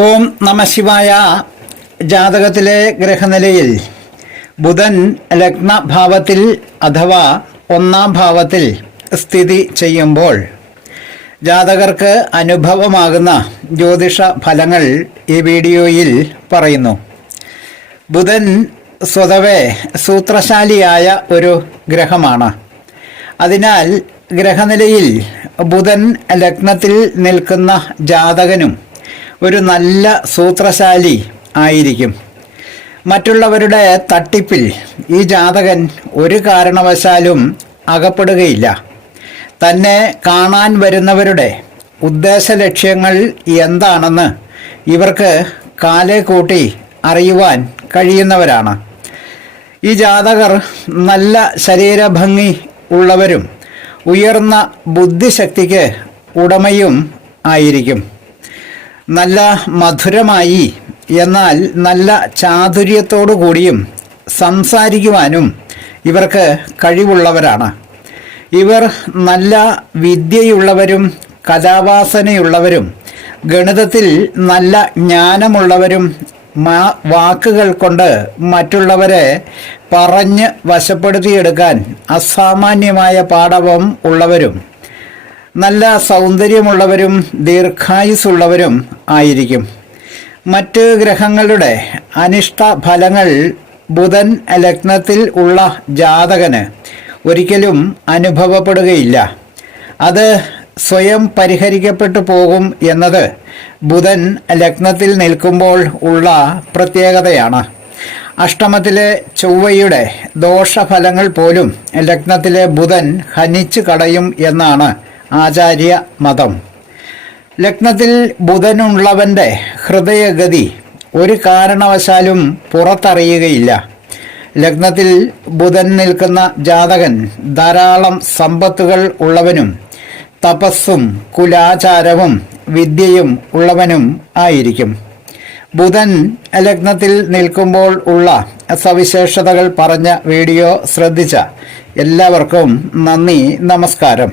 ഓം നമശിവായ ജാതകത്തിലെ ഗ്രഹനിലയിൽ ബുധൻ ലഗ്നഭാവത്തിൽ അഥവാ ഒന്നാം ഭാവത്തിൽ സ്ഥിതി ചെയ്യുമ്പോൾ ജാതകർക്ക് അനുഭവമാകുന്ന ജ്യോതിഷ ഫലങ്ങൾ ഈ വീഡിയോയിൽ പറയുന്നു. ബുധൻ സ്വതവേ സൂത്രശാലിയായ ഒരു ഗ്രഹമാണ്. അതിനാൽ ഗ്രഹനിലയിൽ ബുധൻ ലഗ്നത്തിൽ നിൽക്കുന്ന ജാതകനും ഒരു നല്ല സൂത്രശാലി ആയിരിക്കും. മറ്റുള്ളവരുടെ തട്ടിപ്പിൽ ഈ ജാതകൻ ഒരു കാരണവശാലും അകപ്പെടുകയില്ല. തന്നെ കാണാൻ വരുന്നവരുടെ ഉദ്ദേശ ലക്ഷ്യങ്ങൾ എന്താണെന്ന് ഇവർക്ക് കാലേ കൂട്ടി അറിയുവാൻ കഴിയുന്നവരാണ്. ഈ ജാതകർ നല്ല ശരീരഭംഗി ഉള്ളവരും ഉയർന്ന ബുദ്ധിശക്തിക്ക് ഉടമയും ആയിരിക്കും. നല്ല മധുരമായി എന്നാൽ നല്ല ചാതുര്യത്തോടു കൂടിയും സംസാരിക്കുവാനും ഇവർക്ക് കഴിവുള്ളവരാണ്. ഇവർ നല്ല വിദ്യയുള്ളവരും കലാവാസനയുള്ളവരും ഗണിതത്തിൽ നല്ല ജ്ഞാനമുള്ളവരും വാക്കുകൾ കൊണ്ട് മറ്റുള്ളവരെ പറഞ്ഞ് വശപ്പെടുത്തിയെടുക്കാൻ അസാമാന്യമായ പാടവം ഉള്ളവരും. നല്ല സൗന്ദര്യമുള്ളവരും ദീർഘായുസുള്ളവരും ആയിരിക്കും. മറ്റ് ഗ്രഹങ്ങളുടെ അനിഷ്ട ഫലങ്ങൾ ബുധൻ ലഗ്നത്തിൽ ഉള്ള ജാതകന് ഒരിക്കലും അനുഭവപ്പെടുകയില്ല. അത് സ്വയം പരിഹരിക്കപ്പെട്ടു പോകും എന്നത് ബുധൻ ലഗ്നത്തിൽ നിൽക്കുമ്പോൾ ഉള്ള പ്രത്യേകതയാണ്. അഷ്ടമത്തിലെ ചൊവ്വയുടെ ദോഷഫലങ്ങൾ പോലും ലഗ്നത്തിലെ ബുധൻ ഹനിച്ചു കടയും എന്നാണ് ആചാര്യ മതം ലഗ്നത്തിൽ ബുധനുള്ളവന്റെ ഹൃദയഗതി ഒരു കാരണവശാലും പുറത്തറിയുകയില്ല. ലഗ്നത്തിൽ ബുധൻ നിൽക്കുന്ന ജാതകൻ ധാരാളം സമ്പത്തുകൾ ഉള്ളവനും തപസ്സും കുലാചാരവും വിദ്യയും ഉള്ളവനും ആയിരിക്കും. ബുധൻ ലഗ്നത്തിൽ നിൽക്കുമ്പോൾ ഉള്ള സവിശേഷതകൾ പറഞ്ഞ വീഡിയോ ശ്രദ്ധിച്ച എല്ലാവർക്കും നന്ദി നമസ്കാരം.